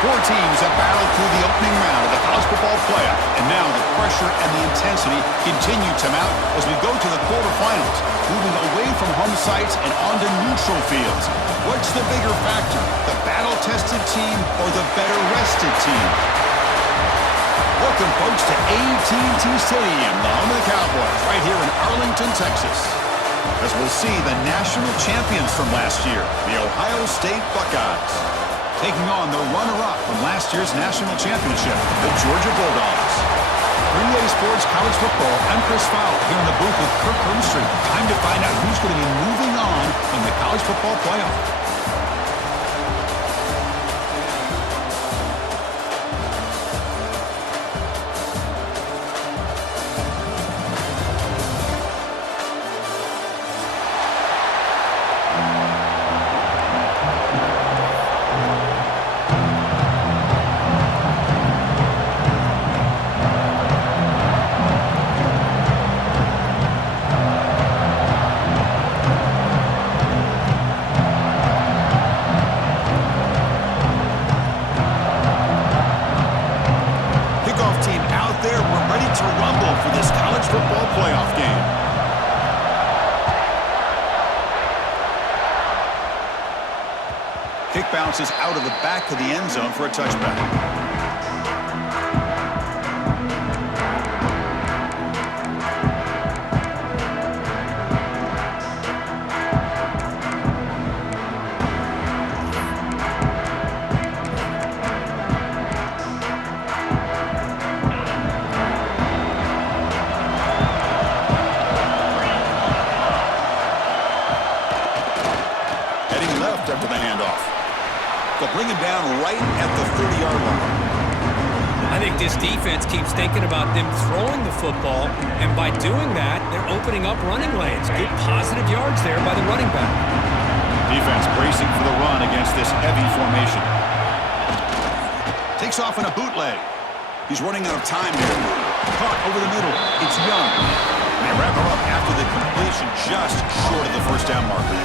Four teams have battled through the opening round of the college football playoff, and now the pressure and the intensity continue to mount as we go to the quarterfinals, moving away from home sites and onto neutral fields. What's the bigger factor, the battle-tested team or the better-rested team? Welcome, folks, to AT&T Stadium, the home of the Cowboys, right here in Arlington, Texas, as we'll see the national champions from last year, the Ohio State Buckeyes, taking on the runner-up from last year's national championship, the Georgia Bulldogs. 3A Sports College Football, I'm Chris Fowler, here in the booth with Kirk Hermstreet. Time to find out who's going to be moving on in the college football playoff. Kick bounces out of the back of the end zone for a touchback. Heading left after the handoff. They'll bring him down right at the 30-yard line. I think this defense keeps thinking about them throwing the football, and by doing that, they're opening up running lanes. Good positive yards there by the running back. Defense bracing for the run against this heavy formation. Takes off in a bootleg. He's running out of time here. Caught over the middle. It's Young. And they wrap him up after the completion, just short of the first down marker.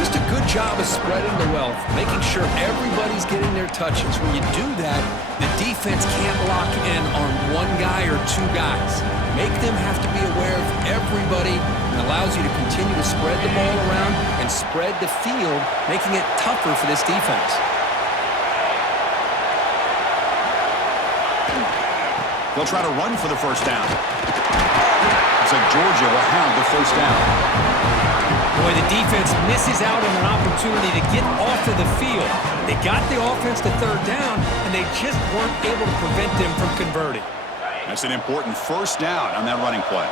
Just a good job of spreading the wealth, making sure everybody's getting their touches. When you do that, the defense can't lock in on one guy or two guys. Make them have to be aware of everybody, and allows you to continue to spread the ball around and spread the field, making it tougher for this defense. They'll try to run for the first down. Looks like Georgia will have the first down. Boy, the defense misses out on an opportunity to get off of the field. They got the offense to third down, and they just weren't able to prevent them from converting. That's an important first down on that running play.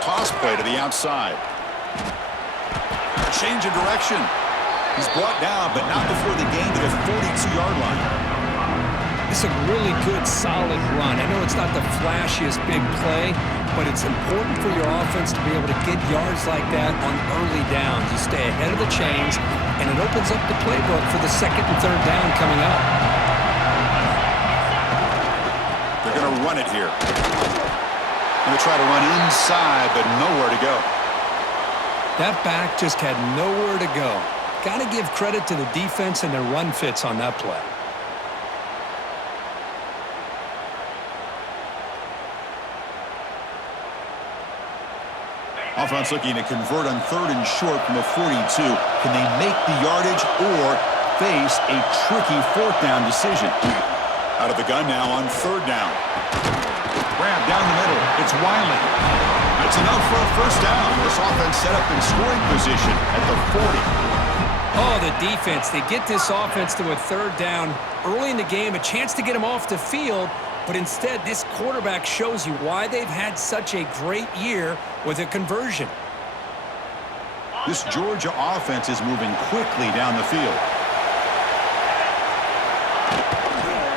Toss play to the outside. Change of direction. He's brought down, but not before the gain to the 42-yard line. It's a really good, solid run. I know it's not the flashiest big play, but it's important for your offense to be able to get yards like that on early downs. You stay ahead of the chains, and it opens up the playbook for the second and third down coming up. They're going to run it here. Going to try to run inside, but nowhere to go. That back just had nowhere to go. Got to give credit to the defense and their run fits on that play. Offense looking to convert on third and short from the 42. Can they make the yardage or face a tricky fourth down decision? Out of the gun now on third down. Grab down the middle. It's Wiley. That's enough for a first down. This offense set up in scoring position at the 40. Oh, the defense. They get this offense to a third down early in the game, a chance to get them off the field. But instead, this quarterback shows you why they've had such a great year with a conversion. This Georgia offense is moving quickly down the field.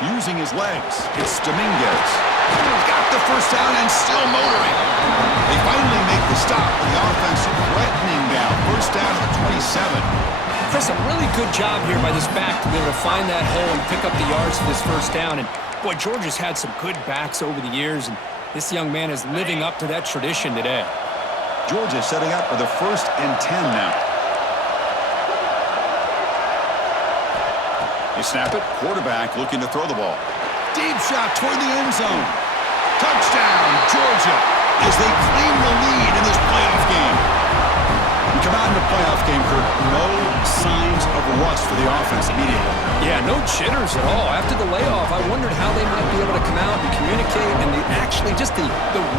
Using his legs, it's Dominguez. Got the first down and still motoring. They finally make the stop with the offense threatening down. First down at the 27. Chris, a really good job here by this back to be able to find that hole and pick up the yards for this first down. And boy, Georgia's had some good backs over the years, and this young man is living up to that tradition today. Georgia setting up for the 1st and 10 now. They snap it. Quarterback looking to throw the ball. Deep shot toward the end zone. Touchdown, Georgia, as they claim the lead in this playoff game. We come out in the playoff game, Kirk. No signs of rust for the offense immediately. Yeah, no jitters at all. After the layoff, I wondered how they might be able to come out and communicate and actually just the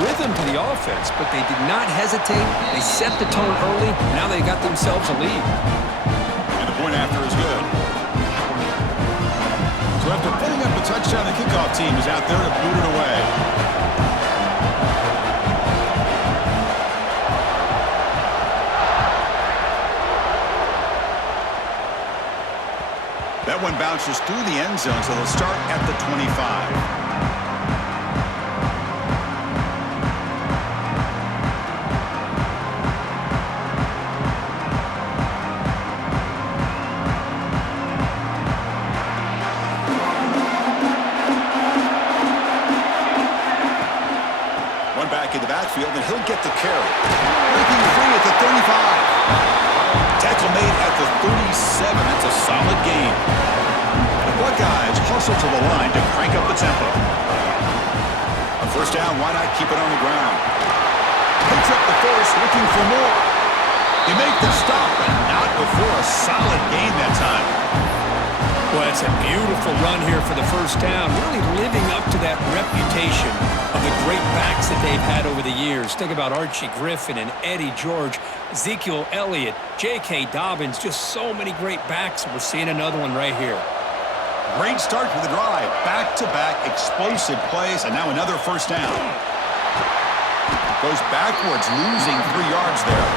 rhythm to the offense. But they did not hesitate. They set the tone early. Now they got themselves a lead. And the point after is good. So after putting up a touchdown, the kickoff team is out there to boot it away. That one bounces through the end zone, so they'll start at the 25. One back in the backfield, and he'll get the carry. Breaking free at the 35. Tackle made at the 37. That's a solid gain. The Buckeyes hustle to the line to crank up the tempo. On first down, why not keep it on the ground? Picks up the first, looking for more. They make the stop, but not before a solid gain that time. Well, it's a beautiful run here for the first down, really living up to that reputation of the great backs that they've had over the years. Think about Archie Griffin and Eddie George, Ezekiel Elliott, J.K. Dobbins, just so many great backs, and we're seeing another one right here. Great start to the drive. Back-to-back explosive plays, and now another first down. Goes backwards, losing 3 yards there.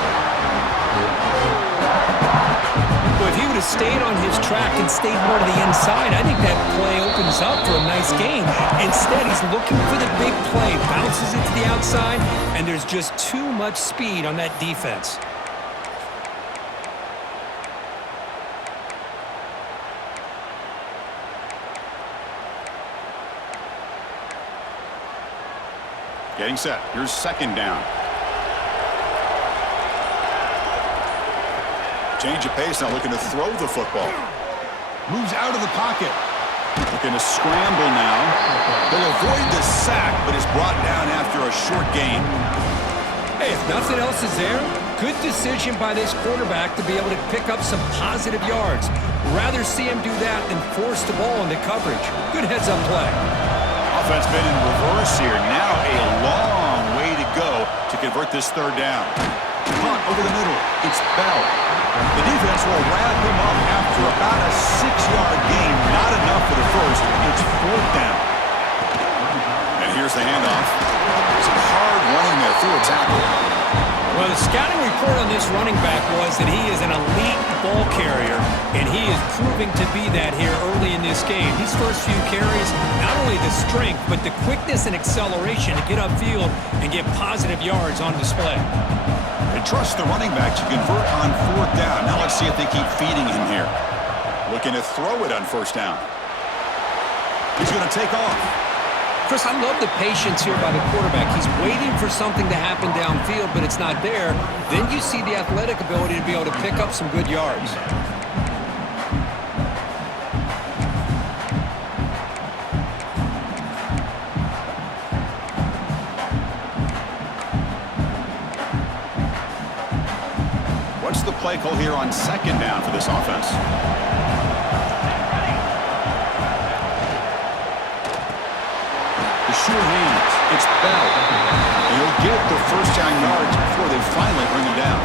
Well, if he would have stayed on his track and stayed more to the inside, I think that play opens up for a nice gain. Instead, he's looking for the big play, bounces it to the outside, and there's just too much speed on that defense. Getting set. Here's second down. Change of pace, now looking to throw the football. Moves out of the pocket. Looking to scramble now. They'll avoid the sack, but is brought down after a short gain. Hey, if nothing else is there, good decision by this quarterback to be able to pick up some positive yards. Rather see him do that than force the ball into coverage. Good heads-up play. Offense been in reverse here. Now a long way to go to convert this third down. Punt over the middle. It's Bell. The defense will wrap him up after about a 6-yard gain. Not enough for the first. It's fourth down. And here's the handoff. Some hard running there through a tackle. Well, the scouting report on this running back was that he is an elite ball carrier, and he is proving to be that here early in this game. These first few carries, not only the strength, but the quickness and acceleration to get upfield and get positive yards on display. They trust the running back to convert on fourth down. Now let's see if they keep feeding him here. Looking to throw it on first down. He's going to take off. Chris, I love the patience here by the quarterback. He's waiting for something to happen downfield, but it's not there. Then you see the athletic ability to be able to pick up some good yards. What's the play call here on second down for this offense? Sure hands. It's Bell. And he'll get the first down yards before they finally bring him down.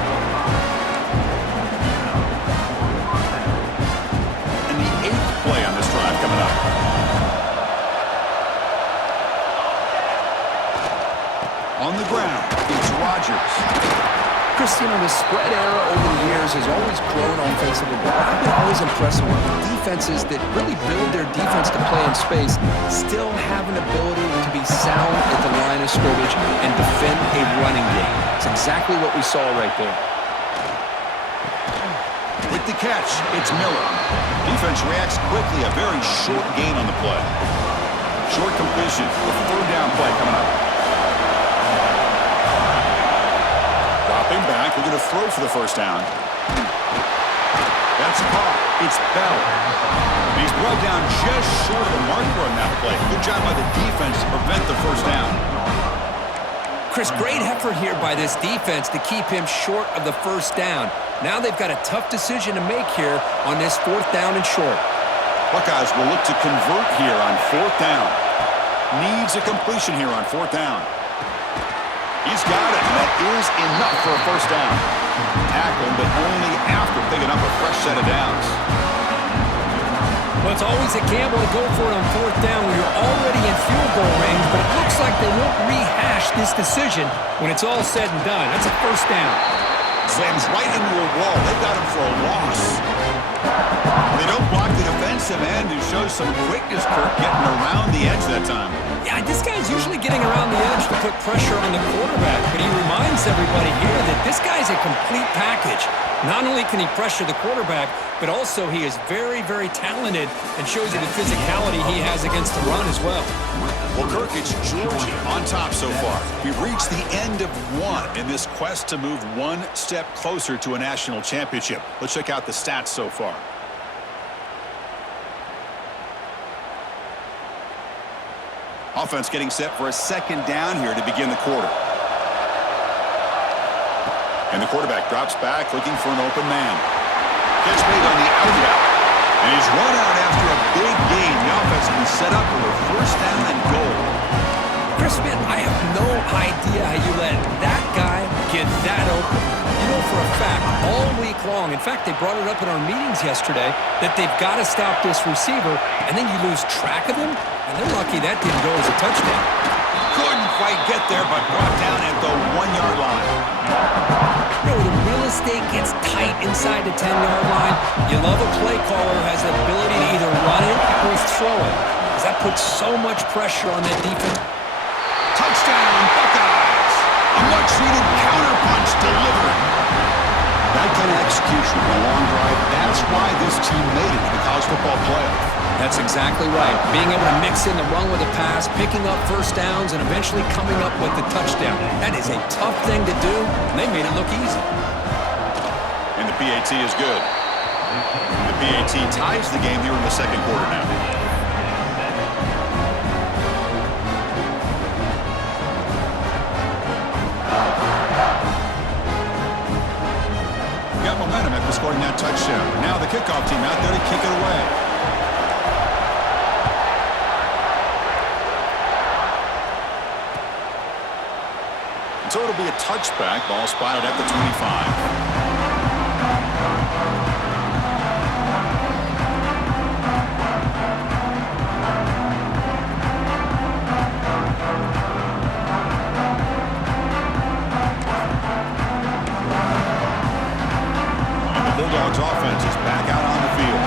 And the 8th play on this drive coming up. On the ground, it's Rodgers. Chris, you know, the spread era over the years has always grown offensively, but I've been always impressed with defenses that really build their defense to play in space, still have an ability to be sound at the line of scrimmage and defend a running game. It's exactly what we saw right there. With the catch, it's Miller. Defense reacts quickly, a very short gain on the play. Short completion, the third down play coming up. Dropping back, we're going to throw for the first down. That's caught. It's Bell. He's brought down just short of the marker on that play. Good job by the defense to prevent the first down. Chris, great effort here by this defense to keep him short of the first down. Now they've got a tough decision to make here on this 4th down and short. Buckeyes will look to convert here on 4th down. Needs a completion here on 4th down. He's got it, and that is enough for a first down. Tackled, but only after picking up a fresh set of downs. Well, it's always a gamble to go for it on 4th down when you're already in field goal range, but it looks like they won't rehash this decision when it's all said and done. That's a first down. Slams right into a wall. They got him for a loss. They don't block the defensive end, who shows some quickness, Kirk, getting around the edge that time. Yeah, this guy's usually getting around the edge to put pressure on the quarterback, but he reminds everybody here that this guy's a complete package. Not only can he pressure the quarterback, but also he is very, very talented and shows you the physicality he has against the run as well. Well, Kirk, it's Georgia on top so far. We've reached the end of one in this quest to move one step closer to a national championship. Let's check out the stats so far. Offense getting set for a 2nd down here to begin the quarter. And the quarterback drops back looking for an open man. Gets made on the out route. And he's run out after a big gain. The offense will be set up for a 1st down and goal. Chris, man, I have no idea how you let that guy get that open. You know for a fact, all week long, in fact, they brought it up in our meetings yesterday, that they've got to stop this receiver, and then you lose track of him, and they're lucky that didn't go as a touchdown. Couldn't quite get there, but brought down at the 1-yard line. You know, the real estate gets tight inside the 10-yard line. You love a play caller who has the ability to either run it or throw it, because that puts so much pressure on that defense. Touchdown, Buckeyes! A much-needed counterpunch delivered. That kind of execution on a long drive, that's why this team made it to the college football playoff. That's exactly right. Being able to mix in the run with the pass, picking up first downs, and eventually coming up with the touchdown. That is a tough thing to do, and they made it look easy. And the PAT is good. The PAT ties the game here in the 2nd quarter now. Got momentum after scoring that touchdown. Now the kickoff team out there to kick it away. So it'll be a touchback. Ball spotted at the 25. Bulldogs offense is back out on the field.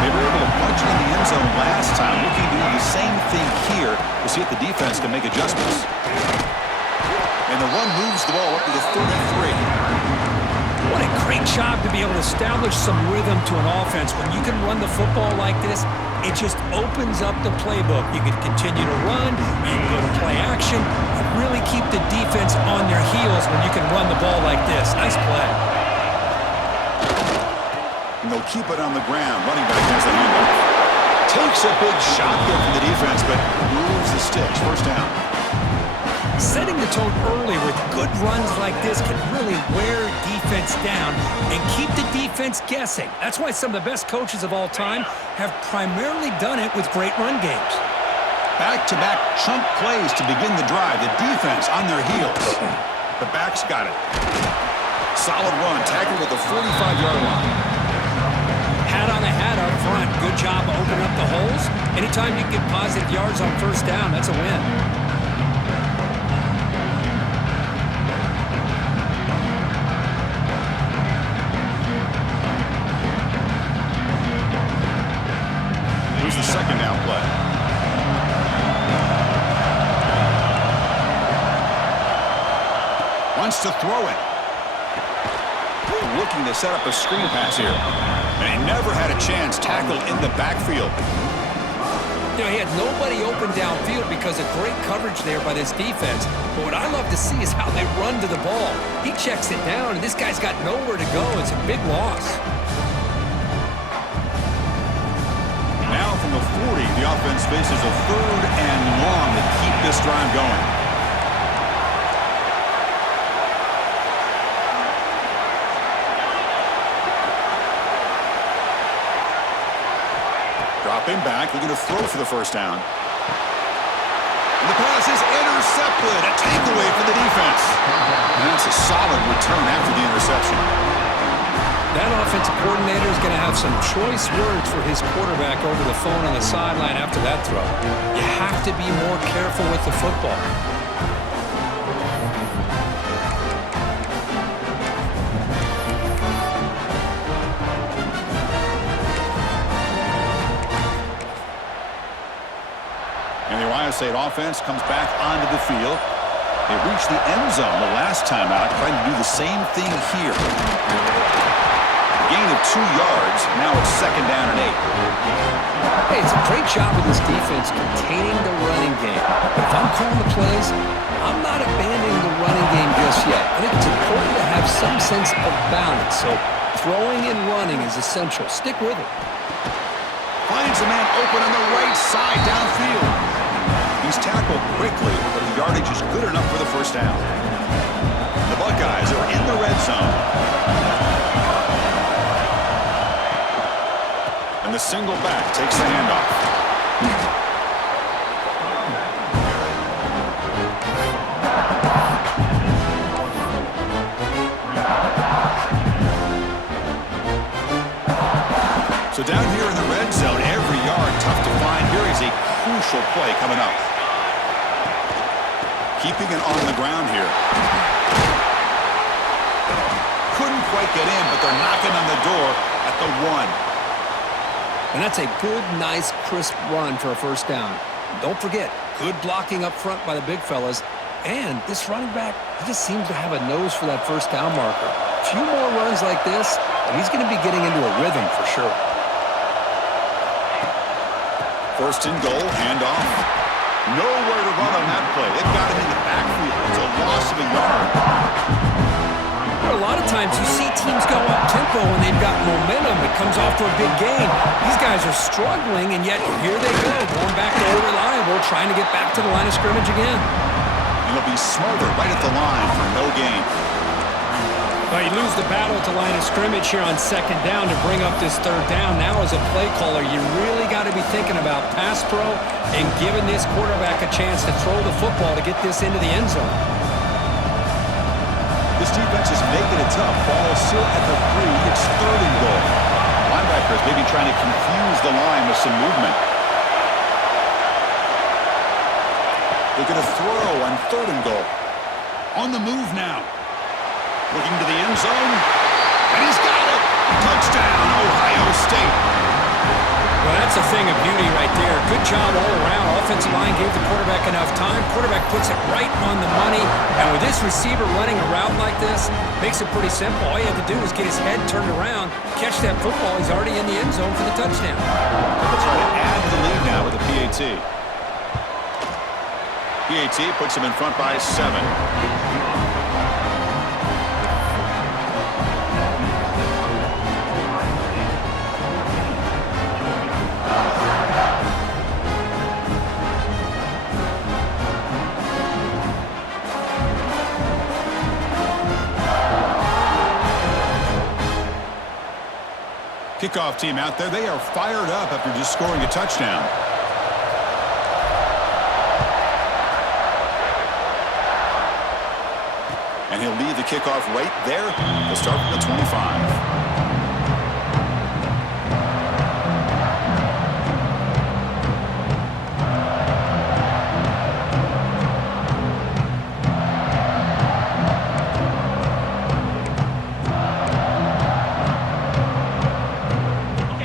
They were able to punch it in the end zone last time. Looking to do the same thing here to see if the defense can make adjustments. And the run moves the ball up to the 33. What a great job to be able to establish some rhythm to an offense. When you can run the football like this, it just opens up the playbook. You can continue to run, you can go to play action, and really keep the defense on their heels when you can run the ball like this. Nice play. And they'll keep it on the ground. Running back has the handoff. Takes a big shot there from the defense, but moves the sticks. First down. Setting the tone early with good runs like this can really wear defense down and keep the defense guessing. That's why some of the best coaches of all time have primarily done it with great run games. Back-to-back chunk plays to begin the drive. The defense on their heels. The backs got it. Solid run. Tackled at the 45-yard line. Hat on the hat up front. Good job opening up the holes. Anytime you get positive yards on first down, that's a win. Here's the 2nd down play. Wants to throw it. Looking to set up a screen pass here. And he never had a chance. Tackled in the backfield. You know, he had nobody open downfield because of great coverage there by this defense. But what I love to see is how they run to the ball. He checks it down, and this guy's got nowhere to go. It's a big loss. offense faces a 3rd and long to keep this drive going. Dropping back, looking to throw for the first down. And the pass is intercepted. A takeaway for the defense. And that's a solid return after the interception. That offensive coordinator is going to have some choice words for his quarterback over the phone on the sideline after that throw. You have to be more careful with the football. And the Ohio State offense comes back onto the field. They reached the end zone the last time out, trying to do the same thing here. Gain of 2 yards. Now it's 2nd down and 8. Hey, it's a great job of this defense containing the running game. But if I'm calling the plays, I'm not abandoning the running game just yet. I think it's important to have some sense of balance. So throwing and running is essential. Stick with it. Finds a man open on the right side downfield. He's tackled quickly, but the yardage is good enough for the first down. The Buckeyes are in the red zone. And the single back takes the handoff. So down here in the red zone, every yard tough to find. Here is a crucial play coming up. Keeping it on the ground here. Couldn't quite get in, but they're knocking on the door at the 1. And that's a good, nice, crisp run for a first down. Don't forget, good blocking up front by the big fellas. And this running back, he just seems to have a nose for that first down marker. A few more runs like this, and he's going to be getting into a rhythm for sure. 1st and goal, handoff. Nowhere to run on that play. They've got him in the backfield. It's a loss of a yard. A lot of times you see teams go up-tempo when they've got momentum. It comes off to a big gain. These guys are struggling, and yet here they go, going back to Old Reliable, trying to get back to the line of scrimmage again. And he'll be smarter right at the line for no gain. Well, you lose the battle at the line of scrimmage here on 2nd down to bring up this 3rd down. Now as a play caller, you really got to be thinking about pass pro and giving this quarterback a chance to throw the football to get this into the end zone. This defense is making it tough. Ball still at the 3. It's 3rd and goal. Linebackers maybe trying to confuse the line with some movement. They're going to throw on 3rd and goal. On the move now. Looking to the end zone. And he's got it. Touchdown, Ohio State. Well, that's a thing of beauty right there. Good job all around. Offensive line gave the quarterback enough time. Quarterback puts it right on the money. And with this receiver running a route like this, makes it pretty simple. All you have to do is get his head turned around, catch that football. He's already in the end zone for the touchdown. They'll try to add to the lead now with a PAT. PAT puts him in front by 7. Kickoff team out there. They are fired up after just scoring a touchdown. And he'll lead the kickoff right there to start from the 25.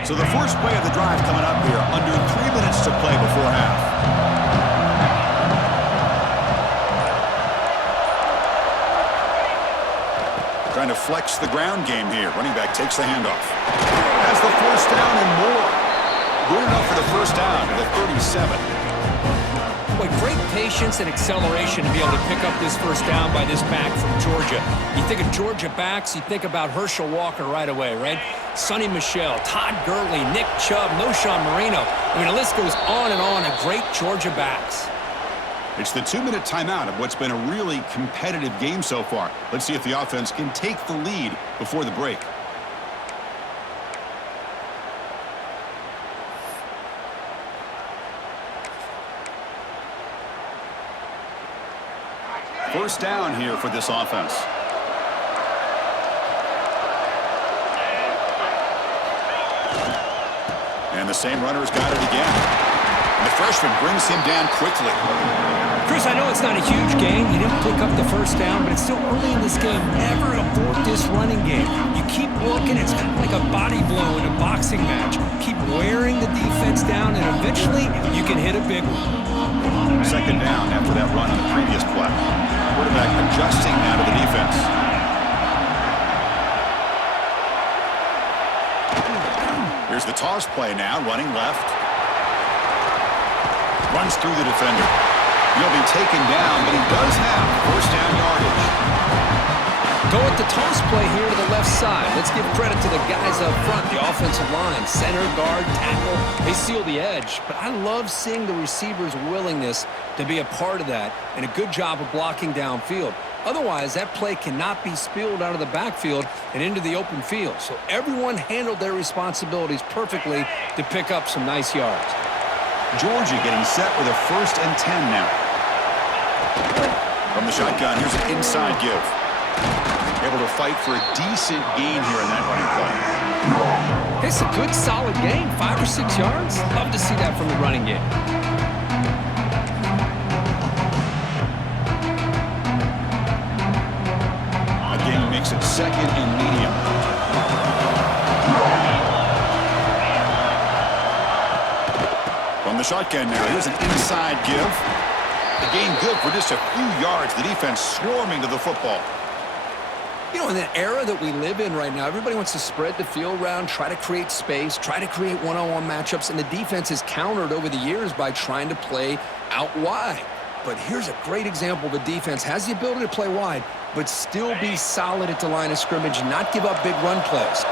So the first play of the drive coming up here, under 3 minutes to play before half. Trying to flex the ground game here. Running back takes the handoff. Has the first down and more. Good enough for the first down to the 37. Boy, great patience and acceleration to be able to pick up this first down by this back from Georgia. You think of Georgia backs, you think about Herschel Walker right away, right? Sonny Michel, Todd Gurley, Nick Chubb, Noshawn Marino. I mean, the list goes on and on of great Georgia backs. It's the 2-minute timeout of what's been a really competitive game so far. Let's see if the offense can take the lead before the break. First down here for this offense. And the same runner's got it again. And the freshman brings him down quickly. Chris, I know it's not a huge gain. You didn't pick up the first down, but it's still early in this game. Never abort this running game. You keep working. It's kind of like a body blow in a boxing match. Keep wearing the defense down, and eventually you can hit a big one. Second down after that run on the previous play. Quarterback adjusting now to the defense. Here's the toss play now, running left. Runs through the defender. He'll be taken down, but he does have first down yardage. Go with the toss play here to the left side. Let's give credit to the guys up front, the offensive line, center, guard, tackle. They seal the edge, but I love seeing the receivers' willingness to be a part of that and a good job of blocking downfield. Otherwise, that play cannot be spilled out of the backfield and into the open field. So everyone handled their responsibilities perfectly to pick up some nice yards. Georgia getting set with a 1st and 10 now. From the shotgun, here's an inside give. Able to fight for a decent gain here in that running play. It's a good, solid gain, 5 or 6 yards. Love to see that from the running game. Again, makes it 2nd and medium. From the shotgun now, here's an inside give. The gain good for just a few yards. The defense swarming to the football. You know, in the era that we live in right now, everybody wants to spread the field around, try to create space, try to create one-on-one matchups, and the defense is countered over the years by trying to play out wide. But here's a great example. The defense has the ability to play wide, but still be solid at the line of scrimmage and not give up big run plays.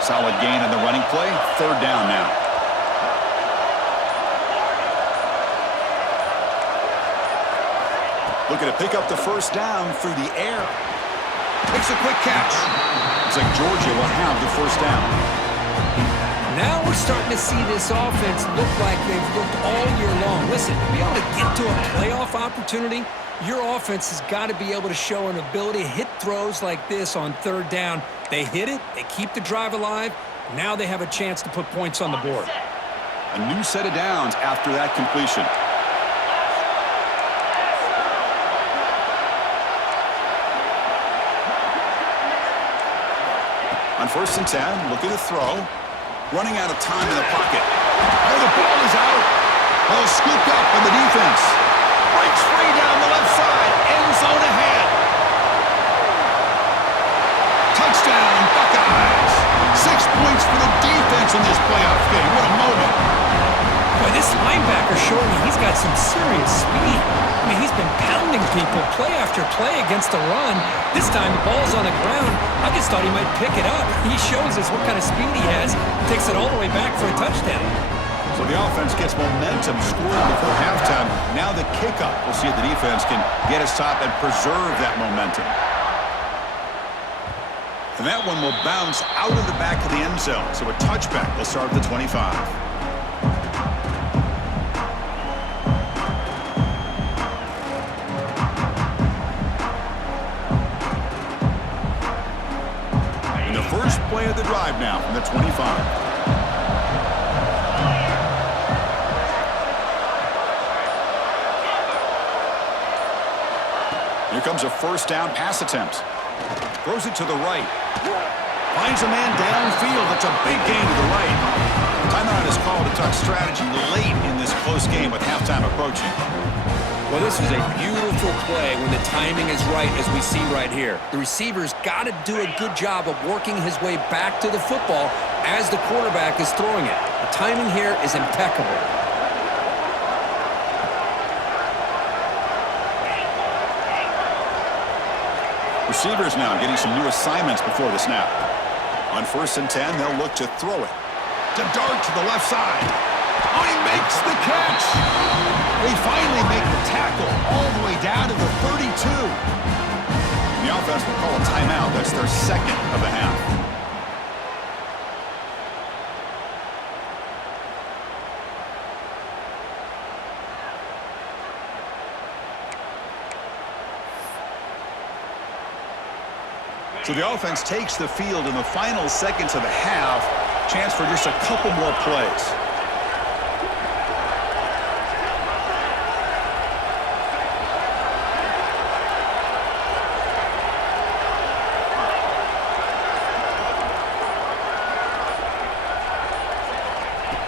Solid gain on the running play. 3rd down now. Looking to pick up the first down through the air. Makes a quick catch. Looks like Georgia will have the first down. Now we're starting to see this offense look like they've looked all year long. Listen, to be able to get to a playoff opportunity, your offense has got to be able to show an ability to hit throws like this on 3rd down. They hit it, they keep the drive alive. Now they have a chance to put points on the board. A new set of downs after that completion. On 1st and 10, looking to throw. Running out of time in the pocket. Oh, the ball is out. Oh, scooped up by the defense. Breaks free down the left side. End zone ahead. Touchdown, Buckeyes. 6 points for the defense in this playoff game. What a moment. Boy, this linebacker showing me he's got some serious speed. I mean, he's been pounding people play after play against the run. This time the ball's on the ground. I just thought he might pick it up. He shows us what kind of speed he has. Takes it all the way back for a touchdown. So the offense gets momentum scoring before halftime. Now the kickoff. We'll see if the defense can get a stop and preserve that momentum. And that one will bounce out of the back of the end zone. So a touchback will start at the 25. First play of the drive now from the 25. Here comes a first down pass attempt. Throws it to the right. Finds a man downfield. That's a big gain to the right. Timeout is called to talk strategy late in this close game with halftime approaching. Well, this is a beautiful play when the timing is right, as we see right here. The receiver's got to do a good job of working his way back to the football as the quarterback is throwing it. The timing here is impeccable. Receivers now getting some new assignments before the snap. On 1st and 10, they'll look to throw it. To dart to the left side. Oh, he makes the catch. They finally make the tackle all the way down to the 32. The offense will call a timeout. That's their second of the half. So the offense takes the field in the final seconds of the half. Chance for just a couple more plays.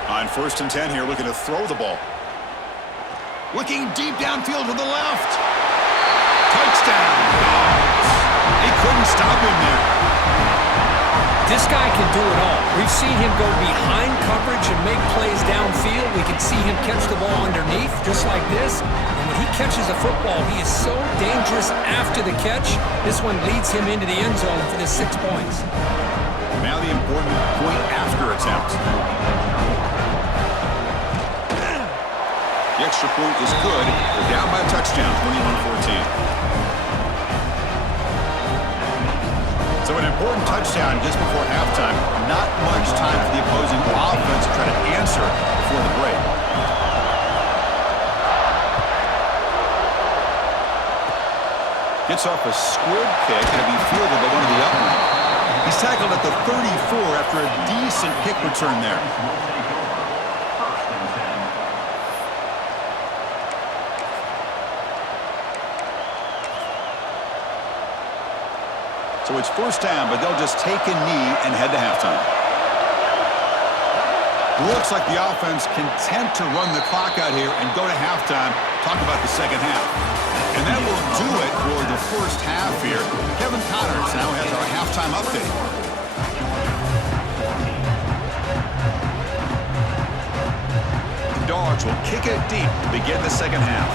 On 1st and 10 here, looking to throw the ball. Looking deep downfield to the left. Touchdown. They couldn't stop him there. This guy can do it all. We've seen him go behind coverage and make plays downfield. We can see him catch the ball underneath, just like this. And when he catches a football, he is so dangerous after the catch. This one leads him into the end zone for the 6 points. Now the important point after attempt. The extra point is good. They're down by a touchdown, 21-14. So an important touchdown just before halftime. Not much time for the opposing offense to try to answer before the break. Gets off a squib kick, and it'll be fielded by one of the upmen. He's tackled at the 34 after a decent kick return there. So it's 1st down, but they'll just take a knee and head to halftime. Looks like the offense content to run the clock out here and go to halftime. Talk about the second half. And that will do it for the first half here. Kevin Connors now has our halftime update. The Dogs will kick it deep to begin the second half.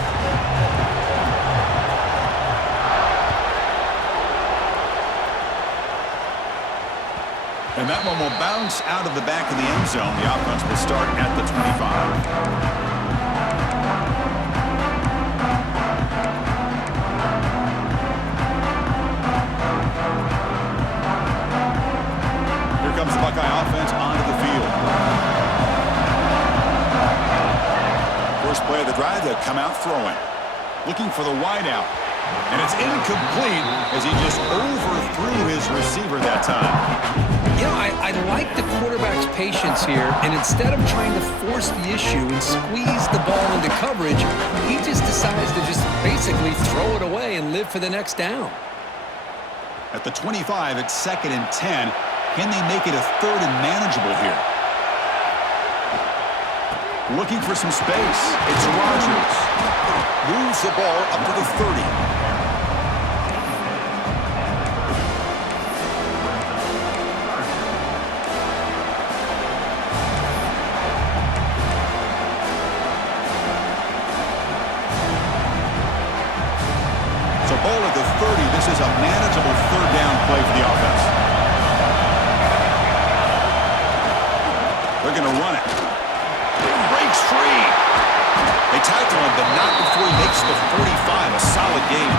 And that one will bounce out of the back of the end zone. The offense will start at the 25. Here comes the Buckeye offense onto the field. First play of the drive, they'll come out throwing. Looking for the wideout. And it's incomplete as he just overthrew his receiver that time. You know, I like the quarterback's patience here, and instead of trying to force the issue and squeeze the ball into coverage, he just decides to just basically throw it away and live for the next down. At the 25, it's 2nd and 10. Can they make it a 3rd and manageable here? Looking for some space. It's Rodgers. Moves the ball up to the 30. Ball at the 30. This is a manageable 3rd down play for the offense. They're going to run it. Breaks free. They tackle him, but not before he makes the 45. A solid game.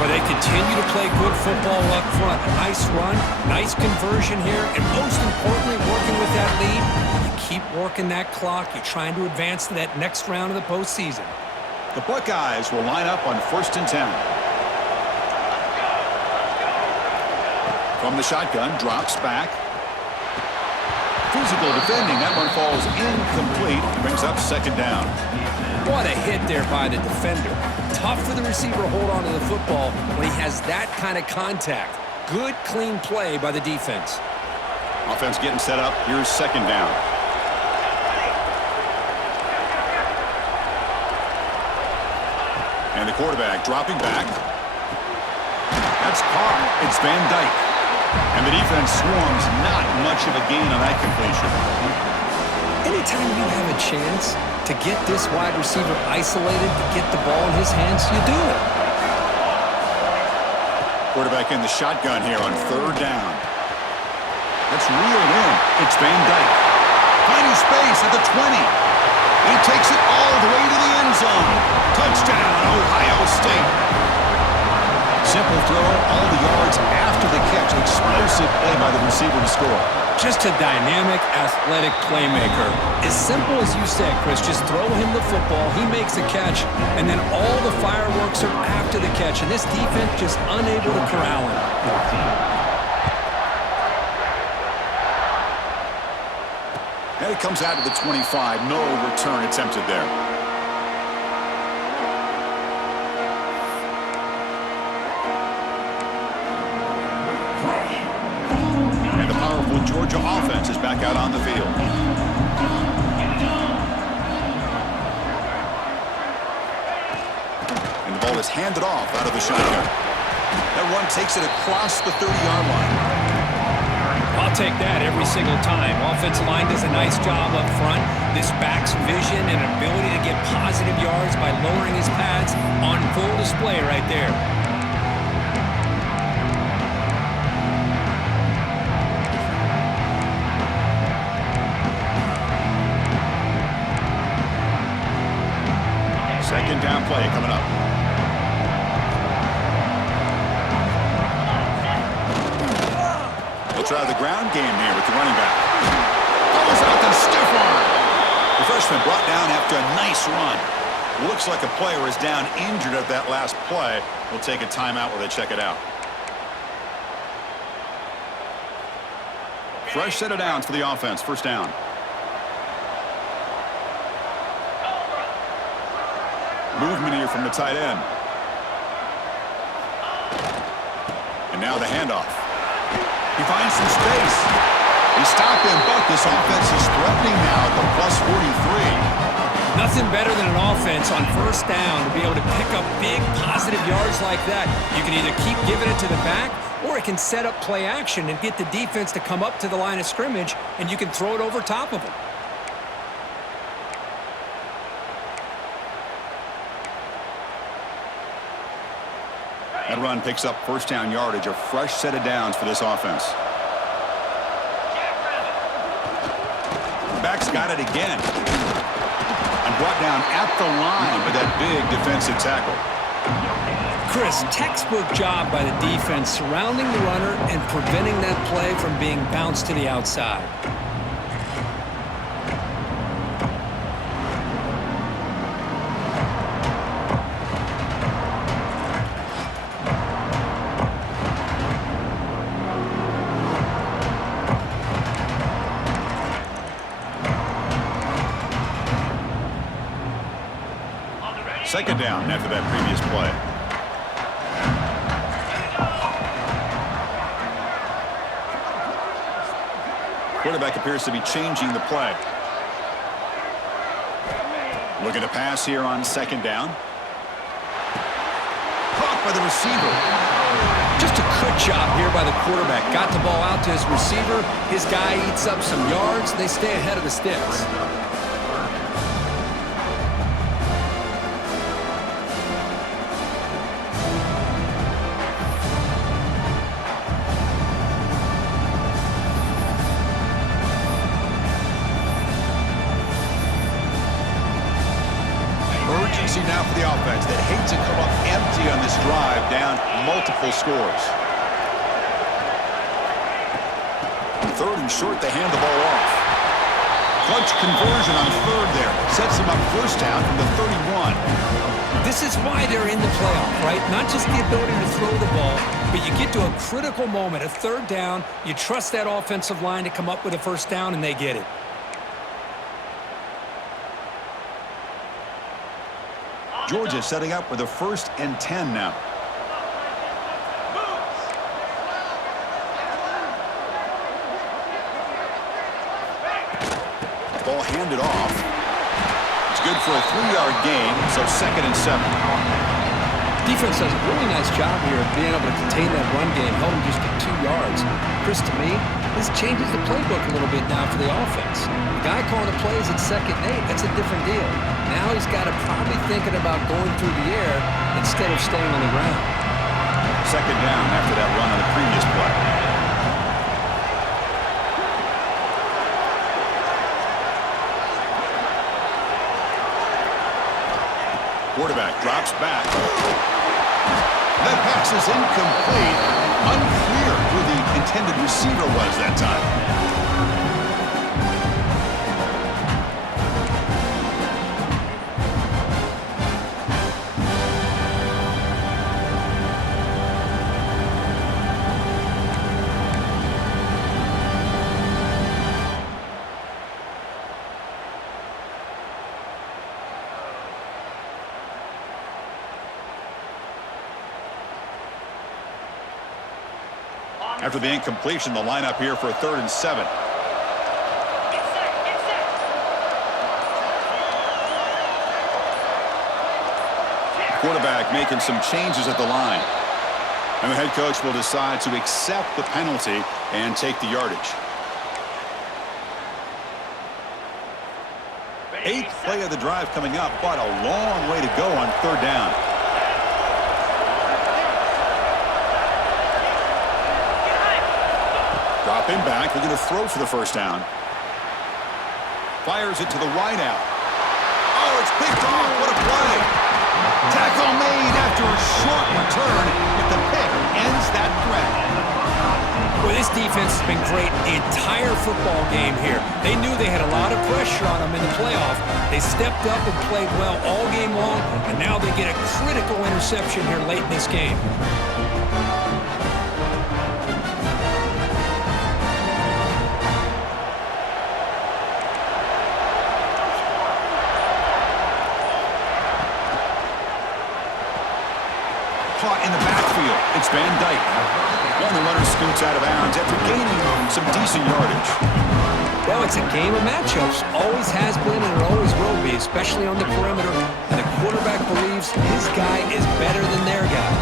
Well, they continue to play good football up front. Nice run, nice conversion here, and most importantly, working with that lead, you keep working that clock. You're trying to advance to that next round of the postseason. The Buckeyes will line up on 1st and 10. From the shotgun, drops back. Physical defending. That one falls incomplete. Brings up 2nd down. What a hit there by the defender. Tough for the receiver to hold on to the football when he has that kind of contact. Good, clean play by the defense. Offense getting set up. Here's 2nd down. And the quarterback dropping back. That's caught. It's Van Dyke. And the defense swarms. Not much of a gain on that completion. Anytime you have a chance to get this wide receiver isolated, to get the ball in his hands, you do it. Quarterback in the shotgun here on third down. That's reeled in. It's Van Dyke. Finding space at the 20. He takes it all the way to the end zone. Touchdown, Ohio State. Simple throw, all the yards after the catch. Explosive play by the receiver to score. Just a dynamic, athletic playmaker. As simple as you said, Chris, just throw him the football, he makes a catch, and then all the fireworks are after the catch, and this defense just unable to corral him. And it comes out to the 25. No return attempted there. Georgia offense is back out on the field. And the ball is handed off out of the shotgun. That run takes it across the 30-yard line. I'll take that every single time. Offensive line does a nice job up front. This back's vision and ability to get positive yards by lowering his pads on full display right there. Second down play coming up. They'll try the ground game here with the running back. Follows out the stiff arm. The freshman brought down after a nice run. Looks like a player is down injured at that last play. We'll take a timeout while they check it out. Fresh set of downs for the offense. First down. Movement here from the tight end. And now the handoff. He finds some space. He stopped him, but this offense is threatening now at the plus 43. Nothing better than an offense on first down to be able to pick up big positive yards like that. You can either keep giving it to the back, or it can set up play action and get the defense to come up to the line of scrimmage, and you can throw it over top of them. That run picks up first down yardage, a fresh set of downs for this offense. Back's got it again. And brought down at the line with that big defensive tackle. Chris, textbook job by the defense surrounding the runner and preventing that play from being bounced to the outside. Second down after that previous play. Quarterback appears to be changing the play. Looking to pass here on second down. Caught by the receiver. Just a good job here by the quarterback. Got the ball out to his receiver. His guy eats up some yards. They stay ahead of the sticks. Now for the offense that hates to come up empty on this drive, down multiple scores. Third and short, they hand the ball off. Clutch conversion on third there. Sets them up first down from the 31. This is why they're in the playoff, right? Not just the ability to throw the ball, but you get to a critical moment, a third down, you trust that offensive line to come up with a first down, and they get it. Georgia setting up with a 1st and 10 now. Ball handed off. It's good for a 3-yard gain, so 2nd and 7. Defense does a really nice job here of being able to contain that run game, held him just to 2 yards. Chris, to me, this changes the playbook a little bit now for the offense. The guy calling the plays at 2nd and 8, that's a different deal. Now he's got to probably thinking about going through the air instead of staying on the ground. second down after that run on the previous play. Quarterback drops back. That pass is incomplete. Unclear who the intended receiver was that time. After the incompletion, the lineup here for a 3rd and 7. Quarterback making some changes at the line. And the head coach will decide to accept the penalty and take the yardage. 8th play of the drive coming up, but a long way to go on 3rd down. Dropping back, they're going to throw for the 1st down. Fires it to the wide out. Oh, it's picked off. What a play. Tackle made after a short return, but the pick ends that threat. Well, this defense has been great the entire football game here. They knew they had a lot of pressure on them in the playoff. They stepped up and played well all game long, and now they get a critical interception here late in this game. Caught in the backfield. It's Van Dyke. And the runner scoots out of bounds after gaining some decent yardage. Well, it's a game of matchups. Always has been and it always will be, especially on the perimeter. And the quarterback believes his guy is better than their guy.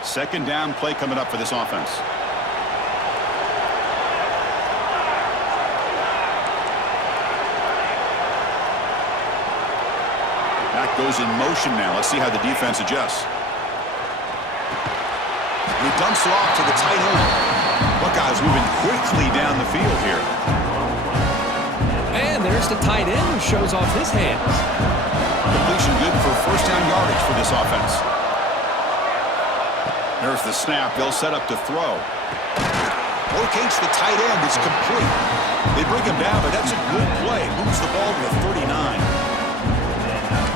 2nd down play coming up for this offense. Goes in motion now. Let's see how the defense adjusts. He dumps it off to the tight end. Buckeyes moving quickly down the field here. And there's the tight end who shows off his hands. Completion good for 1st down yardage for this offense. There's the snap. They'll set up to throw. Locates the tight end. It's complete. They bring him down, but that's a good play. Moves the ball to the 39.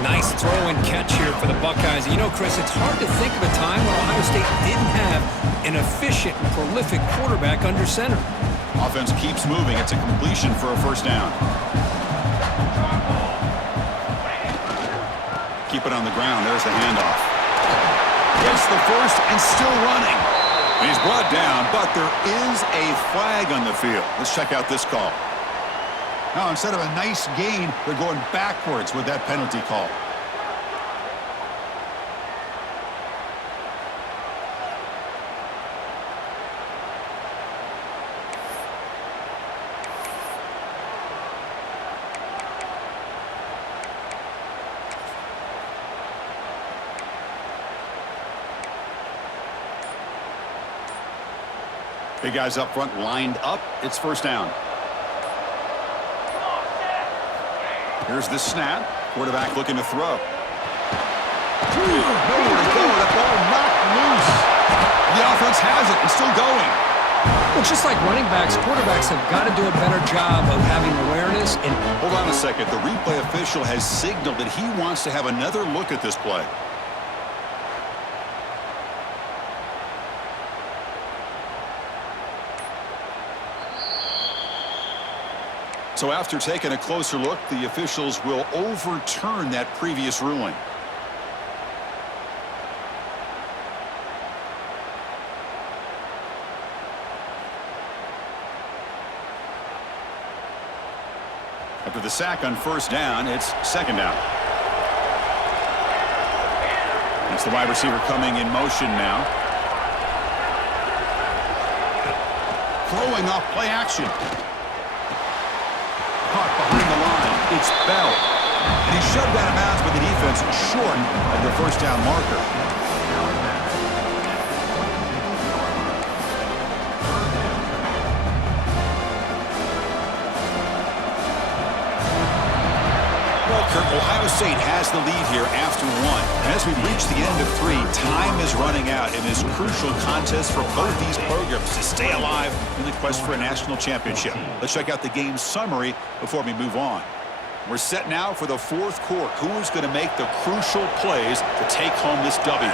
Nice throw and catch here for the Buckeyes. You know, Chris, it's hard to think of a time when Ohio State didn't have an efficient and prolific quarterback under center. Offense keeps moving. It's a completion for a 1st down. Keep it on the ground. There's the handoff. Gets the 1st and still running. He's brought down, but there is a flag on the field. Let's check out this call. Now, instead of a nice gain, they're going backwards with that penalty call. Big guys up front lined up. It's 1st down. Here's the snap. Quarterback looking to throw. Nowhere to go. That ball knocked loose. The offense has it and still going. Well, just like running backs, quarterbacks have got to do a better job of having awareness. And hold on a second. The replay official has signaled that he wants to have another look at this play. So after taking a closer look, the officials will overturn that previous ruling. After the sack on 1st down, it's 2nd down. It's the wide receiver coming in motion now. Throwing off play action. Caught behind the line. It's Bell. And he's shoved out of bounds by the defense short of the 1st down marker. State has the lead here after one. And as we reach the end of three, time is running out in this crucial contest for both these programs to stay alive in the quest for a national championship. Let's check out the game summary before we move on. We're set now for the fourth quarter. Who is going to make the crucial plays to take home this W?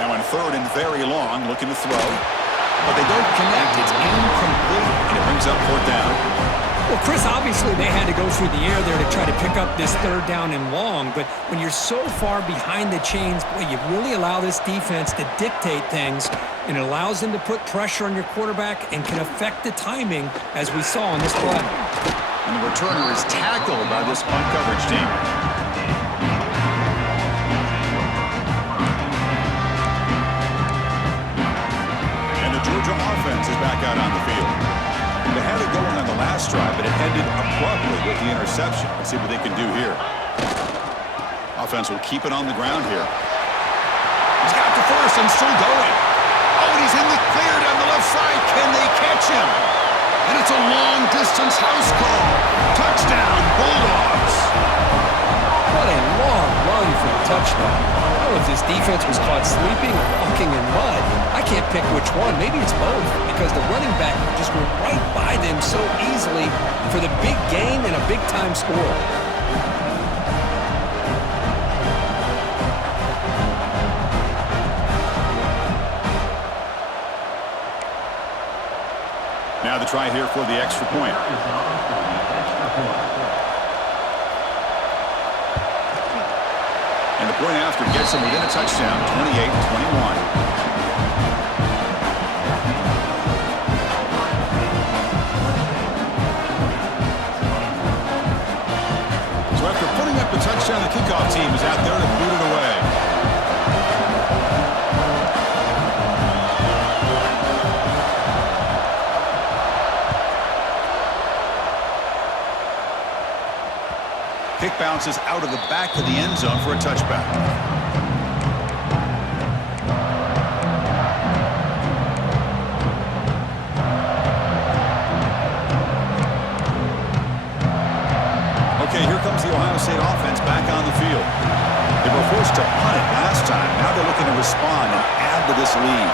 Now in third and very long, looking to throw. But they don't connect. It's incomplete, and it brings up fourth down. Well, Chris, obviously they had to go through the air there to try to pick up this third down and long, but when you're so far behind the chains, boy, you really allow this defense to dictate things, and it allows them to put pressure on your quarterback and can affect the timing, as we saw on this play. And the returner is tackled by this punt coverage team. And the Georgia offense is back out on the field. They had it going on the last drive, but it ended abruptly with the interception. Let's see what they can do here. Offense will keep it on the ground here. He's got the first and still going. Oh, and he's in the clear down the left side. Can they catch him? And it's a long-distance house call. Touchdown, Bulldogs. What a long run for a touchdown. I don't know if this defense was caught sleeping or walking in mud. I can't pick which one. Maybe it's both, because the running back just went right by them so easily for the big gain and a big-time score. Now the try here for the extra point. And the point after gets them within a touchdown, 28-21. So after putting up the touchdown, the kickoff team is out there to boot it away. Kick bounces out of the back of the end zone for a touchback. Okay, here comes the Ohio State offense back on the field. They were forced to punt it last time. Now they're looking to respond and add to this lead.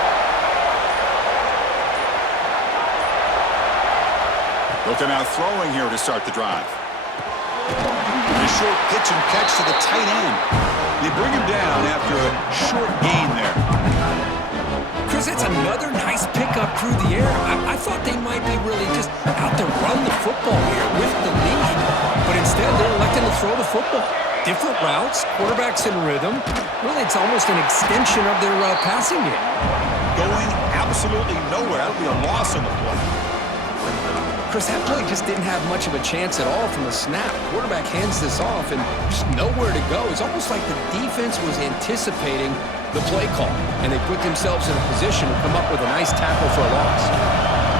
Looking out throwing here to start the drive. A short pitch and catch to the tight end. They bring him down after a short gain there. Chris, it's another nice pickup through the air. I thought they might be really just out to run the football here with the lead, but instead they're electing to throw the football. Different routes, quarterbacks in rhythm. Really, it's almost an extension of their passing game. Going absolutely nowhere. That'll be a loss on the play. Chris, that play just didn't have much of a chance at all from the snap. Quarterback hands this off and just nowhere to go. It's almost like the defense was anticipating the play call, and they put themselves in a position to come up with a nice tackle for a loss.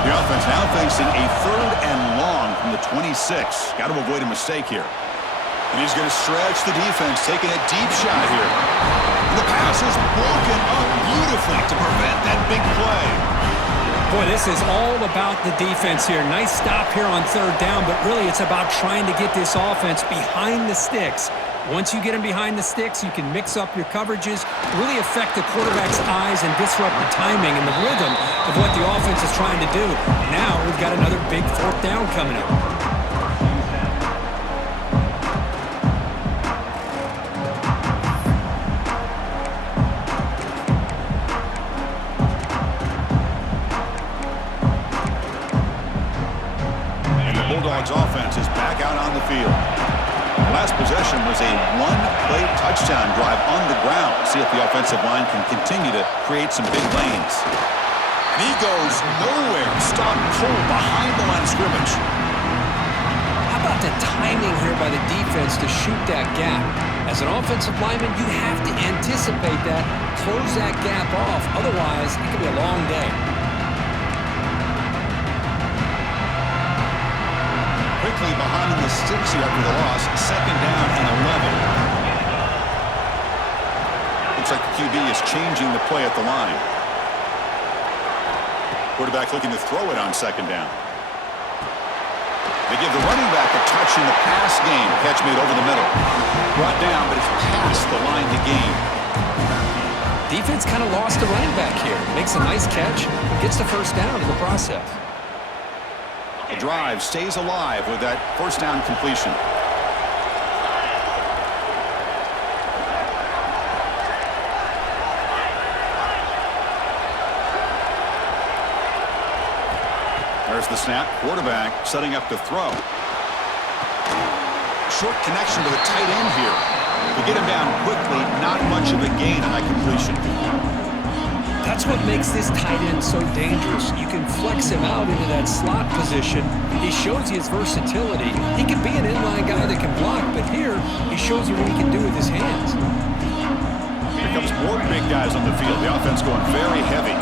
The offense now facing a third and long from the 26. Got to avoid a mistake here. And he's going to stretch the defense, taking a deep shot here. And the pass is broken up beautifully to prevent that big play. Boy, this is all about the defense here. Nice stop here on third down, but really it's about trying to get this offense behind the sticks. Once you get them behind the sticks, you can mix up your coverages, really affect the quarterback's eyes and disrupt the timing and the rhythm of what the offense is trying to do. Now we've got another big fourth down coming up. Bulldogs offense is back out on the field. The last possession was a one-play touchdown drive on the ground. See if the offensive line can continue to create some big lanes. And he goes nowhere. Stop cold behind the line of scrimmage. How about the timing here by the defense to shoot that gap? As an offensive lineman, you have to anticipate that, close that gap off. Otherwise, it could be a long day. Quickly behind the sticks here after the loss. Second down and 11. Looks like the QB is changing the play at the line. Quarterback looking to throw it on second down. They give the running back a touch in the pass game. Catch made over the middle. Brought down, but it's past the line to gain. Defense kind of lost the running back here. Makes a nice catch, gets the first down in the process. The drive stays alive with that first down completion. There's the snap. Quarterback setting up to throw. Short connection to the tight end here. To get him down quickly, not much of a gain on that completion. That's what makes this tight end so dangerous. You can flex him out into that slot position. He shows you his versatility. He can be an inline guy that can block, but here he shows you what he can do with his hands. Here comes more big guys on the field. The offense going very heavy.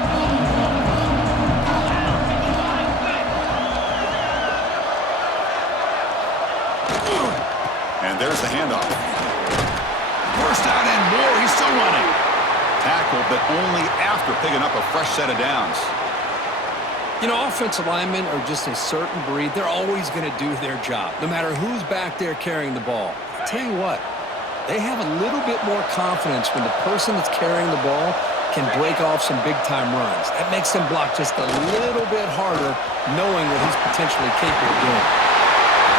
And there's the handoff. First down and more. He's still running. Tackle, but only after picking up a fresh set of downs. You know, offensive linemen are just a certain breed. They're always going to do their job, no matter who's back there carrying the ball. I'll tell you what, they have a little bit more confidence when the person that's carrying the ball can break off some big-time runs. That makes them block just a little bit harder, knowing what he's potentially capable of doing.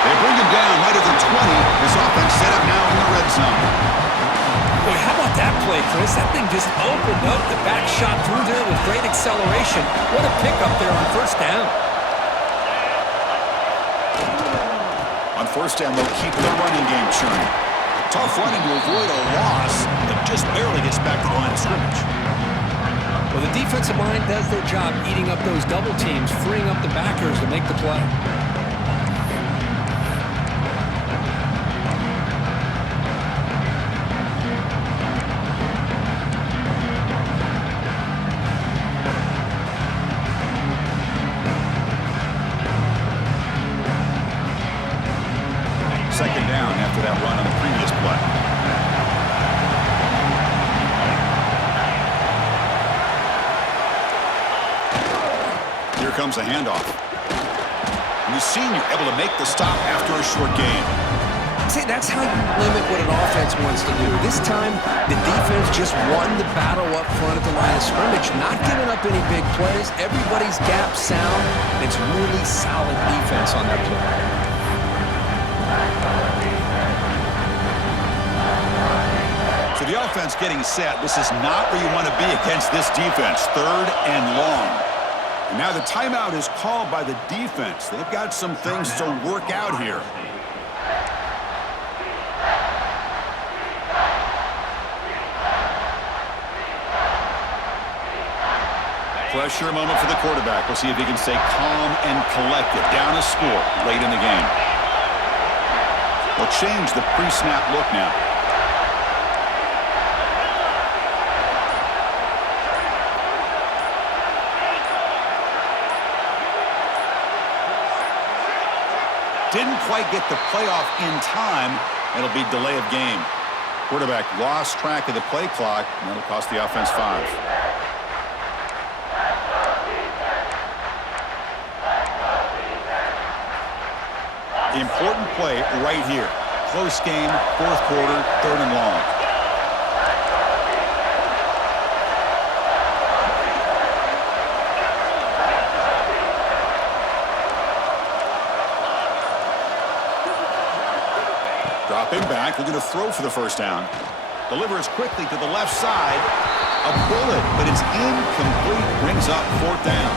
They bring him down right at the 20. This offense set up now in the red zone. Boy, how about that play, Chris? That thing just opened up. The back shot through there with great acceleration. What a pickup there on first down. On first down, they'll keep the running game churning. Tough running to avoid a loss, but just barely gets back to the line of scrimmage. Well, the defensive line does their job eating up those double teams, freeing up the backers to make the play. Second down after that run on the previous play. Here comes a handoff. And the senior able to make the stop after a short gain. See, that's how you limit what an offense wants to do. This time, the defense just won the battle up front at the line of scrimmage, not giving up any big plays. Everybody's gap sound. It's really solid defense on that play. So the offense getting set. This is not where you want to be against this defense. Third and long. And now the timeout is called by the defense. They've got some things to work out here. Pressure moment for the quarterback. We'll see if he can stay calm and collected. Down a score late in the game. They'll change the pre-snap look now. Didn't quite get the playoff in time. It'll be delay of game. Quarterback lost track of the play clock, and that'll cost the offense 5. The important play right here. Close game, fourth quarter, third and long. Dropping back, looking to throw for the first down. Delivers quickly to the left side. A bullet, but it's incomplete. Brings up fourth down.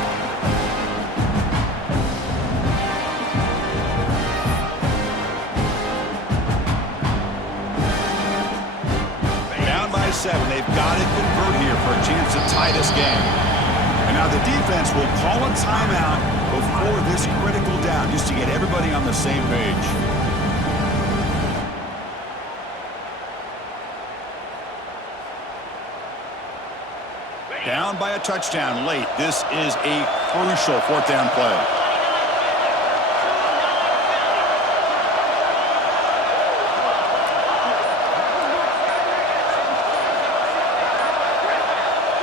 Down by 7. They've got to convert here for a chance to tie this game. And now the defense will call a timeout before this critical down, just to get everybody on the same page. Down by a touchdown late. This is a crucial fourth down play.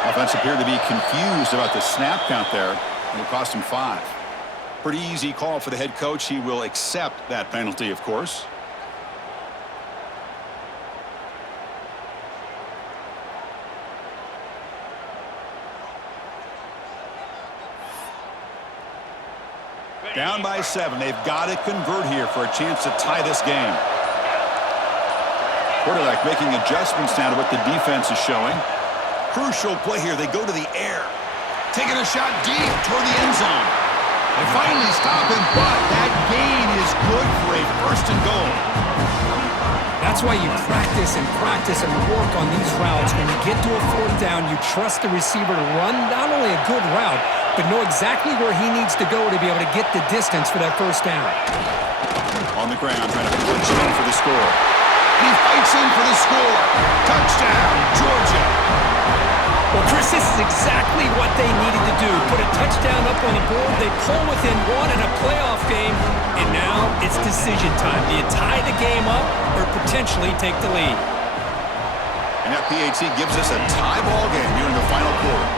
Offense appeared to be confused about the snap count there. It'll cost him 5. Pretty easy call for the head coach. He will accept that penalty, of course. Down by 7. They've got to convert here for a chance to tie this game. Quarterback making adjustments now to what the defense is showing. Crucial play here. They go to the air. Taking a shot deep toward the end zone. They finally stop him, but that gain is good for a first and goal. That's why you practice and work on these routes. When you get to a 4th down, you trust the receiver to run not only a good route, but know exactly where he needs to go to be able to get the distance for that first down. On the ground, trying to punch in for the score. He fights in for the score. Touchdown, Georgia. Well, Chris, this is exactly what they needed to do. Put a touchdown up on the board. They pull within 1 in a playoff game, and now it's decision time. Do you tie the game up or potentially take the lead? And that PAT gives us a tie ball game here in the final quarter.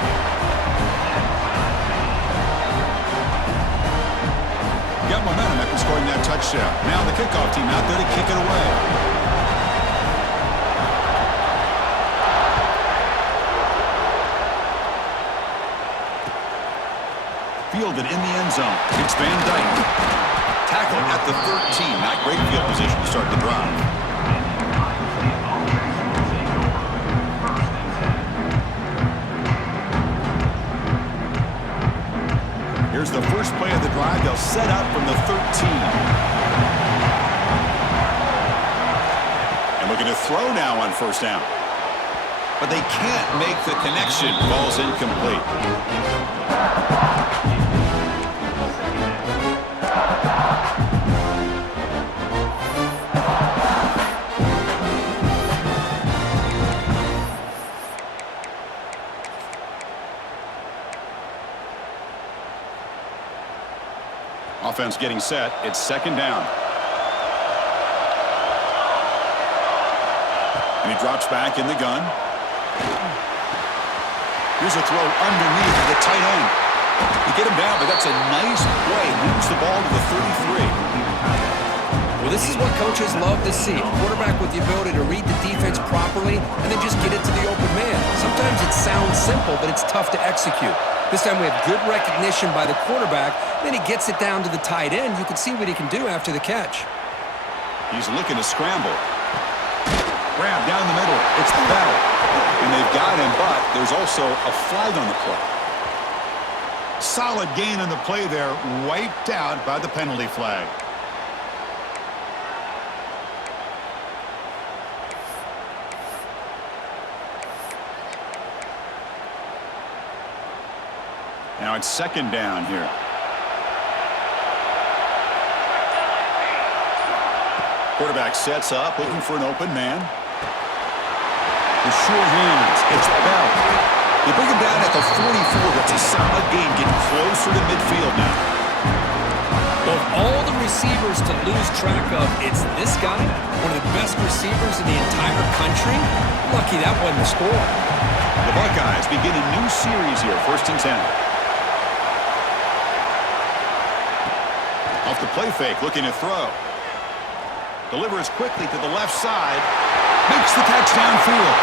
Got momentum after scoring that touchdown. Now the kickoff team out there to kick it away. Fielded in the end zone. It's Van Dyke. Tackled at the 13. Not great field position to start the drive. Here's the first play of the drive. They'll set up from the 13. And looking to throw now on first down. But they can't make the connection. Ball's incomplete. Offense getting set. It's 2nd down. And he drops back in the gun. Here's a throw underneath to the tight end. You get him down, but that's a nice play. Moves the ball to the 33. Well, this is what coaches love to see. A quarterback with the ability to read the defense properly and then just get it to the open man. Sometimes it sounds simple, but it's tough to execute. This time we have good recognition by the quarterback. Then he gets it down to the tight end. You can see what he can do after the catch. He's looking to scramble. Grab down the middle. It's Bell. And they've got him, but there's also a flag on the play. Solid gain on the play there. Wiped out by the penalty flag. Now it's 2nd down here. Quarterback sets up, looking for an open man. The sure hands. It's Bell. They bring him down at the 44. That's a solid gain, getting closer to midfield now. Of all the receivers to lose track of, it's this guy, one of the best receivers in the entire country. Lucky that wasn't the score. The Buckeyes begin a new series here, 1st and 10. Off the play fake, looking to throw. Delivers quickly to the left side. Makes the catch downfield.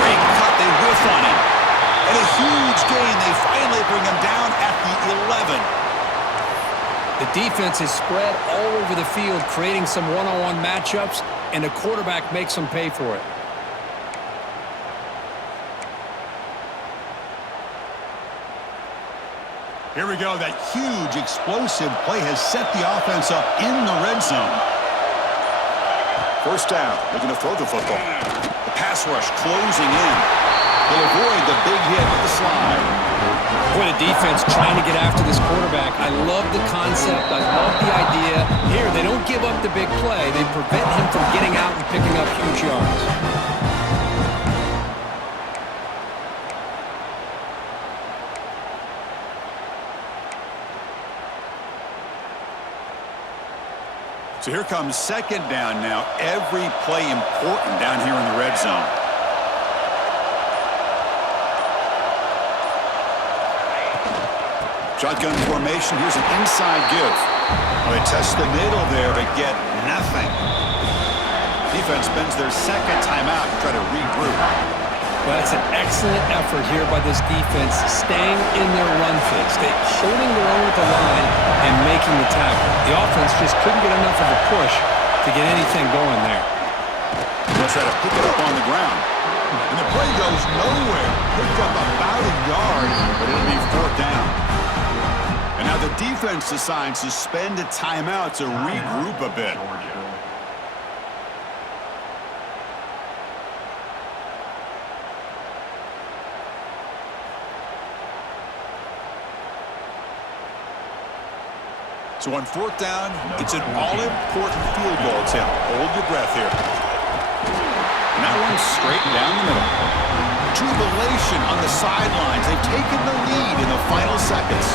Great cut, they whiff on him. And a huge gain. They finally bring him down at the 11. The defense is spread all over the field, creating some one-on-one matchups, and the quarterback makes them pay for it. Here we go. That huge, explosive play has set the offense up in the red zone. First down. Looking to throw the football. The pass rush closing in. They'll avoid the big hit with the slide. Boy, the defense trying to get after this quarterback. I love the concept. I love the idea. Here, they don't give up the big play. They prevent him from getting out and picking up huge yards. So here comes 2nd down now. Every play important down here in the red zone. Shotgun formation. Here's an inside give. Well, they test the middle there, but get nothing. Defense spends their second timeout to try to regroup. Well, that's an excellent effort here by this defense, staying in their run fix. They're holding their own at the line and making the tackle. The offense just couldn't get enough of a push to get anything going there. They'll try to pick it up on the ground. And the play goes nowhere. Picked up about a yard, but it'll be fourth down. And now the defense decides to spend a timeout to regroup a bit. So on fourth down, it's an all-important field goal attempt. Hold your breath here. And that one's straight down the middle. Jubilation on the sidelines. They've taken the lead in the final seconds.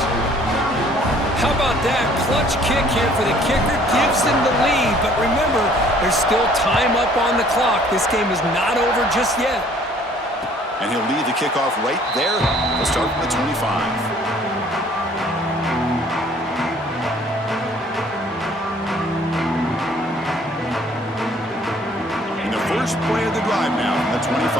How about that clutch kick here for the kicker? Gives them the lead, but remember, there's still time up on the clock. This game is not over just yet. And he'll lead the kickoff right there. We'll start from the 25. First play of the drive now at 25.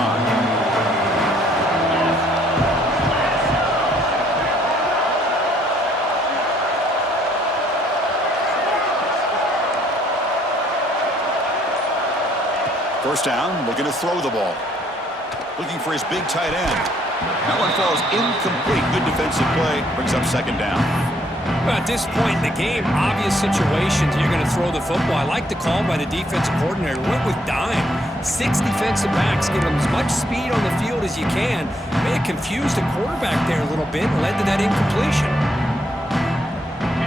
First down, looking to throw the ball. Looking for his big tight end. That one falls incomplete. Good defensive play. Brings up second down. Well, at this point in the game, obvious situations, you're going to throw the football. I like the call by the defensive coordinator. Went with dime. 6 defensive backs, give them as much speed on the field as you can. May have confused the quarterback there a little bit and led to that incompletion.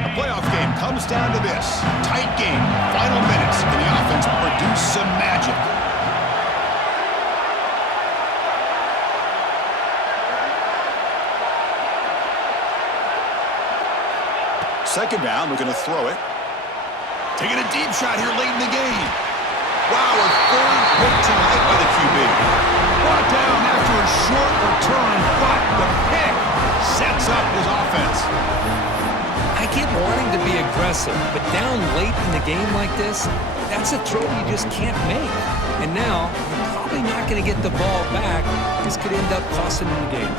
A playoff game comes down to this. Tight game. Final minutes. Can the offense produce some magic? Second down, looking to throw it. Taking a deep shot here late in the game. Wow, a third pick tonight by the QB. Brought down after a short return, but the pick sets up his offense. I get wanting to be aggressive, but down late in the game like this, that's a throw you just can't make. And now, you're probably not going to get the ball back. This could end up costing them the game.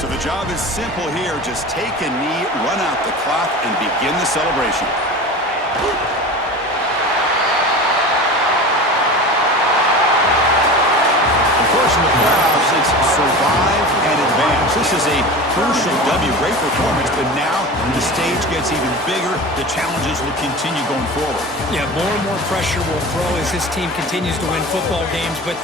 So the job is simple here. Just take a knee, run out the clock, and begin the celebration. Of course, in the playoffs, it's survive and advance. This is a crucial W. Great performance, but now the stage gets even bigger. The challenges will continue going forward. Yeah, more and more pressure will grow as this team continues to win football games, but